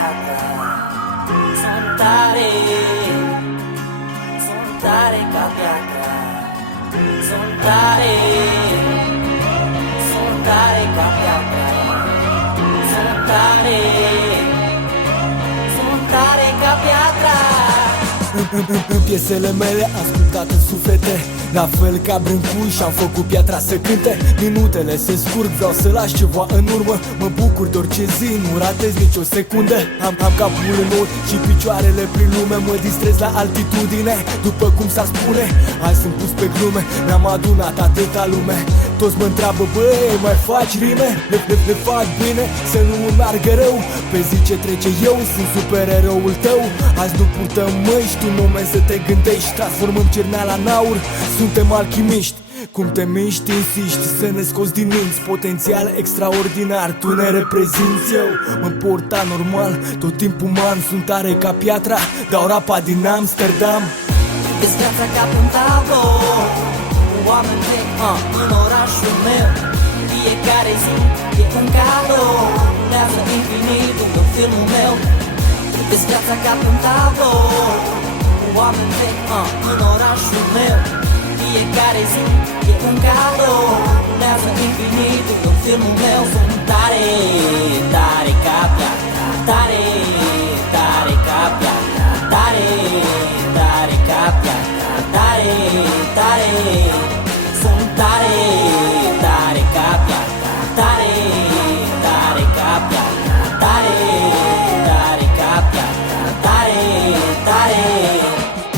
piatra. Sunt tare, sunt tare ca piatra. Sunt tare, sunt tare ca piatra. Sunt tare, sunt tare ca piatra. În piesele mele ascultate în suflete, la fel ca Brâncuș am făcut piatra să cânte. Minutele se scurg, vreau să lași ceva în urmă. Mă bucur de orice zi, nu ratez nici o secundă. Am capul în ochi și picioarele prin lume. Mă distrez la altitudine, după cum s-ar spune. Azi sunt pus pe glume, mi-am adunat atâta lume. Toți mă întreabă, băi, mai faci rime? Le fac bine, să nu meargă rău. Pe zi ce trece eu sunt supereroul tău. Azi nu purtăm măști, un moment să te gândești. Transformăm cerneala în aur, suntem alchimiști. Cum te miști, insiști să ne scoți din minți. Potențial extraordinar, tu ne reprezinți. Eu mă port anormal, tot timpul uman. Sunt tare ca piatra, dau rapa din Amsterdam. Vezi viața ca pe un tablou, oameni vechi în orașul meu. Fiecare zi e un cadou, urmează infinitul în filmul meu. Vezi viața ca pe un tablou, oameni vechi în orașul meu. Fiecare zi e un cadou, urmează infinitul în filmul meu. Sunt tare, tare ca piatra. Tare, tare ca piatra. Tare, tare ca piatra. Tare, tare. Sunt tare, tare ca piatra. Tare, tare ca piatra. Tare, tare ca piatra. Tare, tare.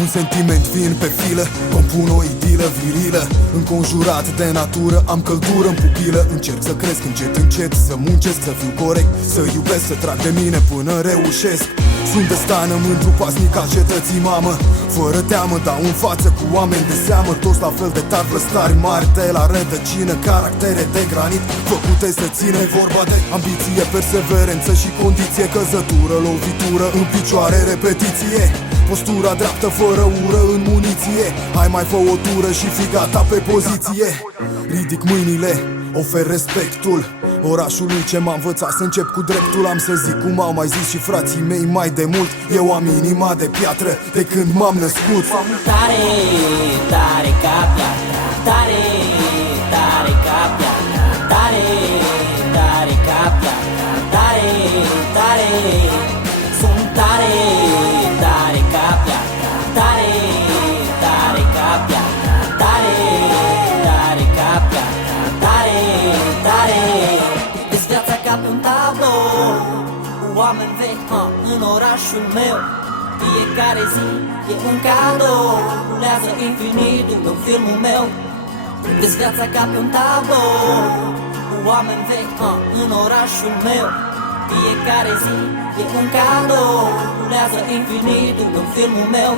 Un sentiment vin pe filă, compun o idilă virilă. Înconjurat de natură, am căldură în pupilă. Încerc să cresc încet, încet, să muncesc, să fiu corect, să iubesc, să trag de mine până reușesc. Sunt de stană, mândru pasnic al cetății mamă. Fără teamă dau în față cu oameni de seamă. Toți la fel de tari, stari mari de la rădăcină. Caractere de granit, făcute să țină. Vorba de ambiție, perseverență și condiție. Căzătură, lovitură, în picioare, repetiție. Postura dreaptă fără ură în muniție. Hai mai fă o tură și fi gata pe poziție. Ridic mâinile, ofer respectul orașului ce m-a învățat să încep cu dreptul. Am să zic cum au mai zis și frații mei mai de mult. Eu am inima de piatră de când m-am născut. Tare, tare ca piatra. Tare, tare ca piatra. Tare, tare ca piatra. Tare, tare. Sunt tare, tare ca piatra. Tare, tare ca piatra. Tare, tare ca piatra. Tare, tare. Vezi viața ca pe un tablou, oameni vechi în orașul meu. Fiecare zi e un cadou, rulează infinitul în filmul meu. Vezi viața ca pe un tablou, oameni vechi în orașul meu. Fiecare zi e un cadou, rulează infinitul în filmul meu.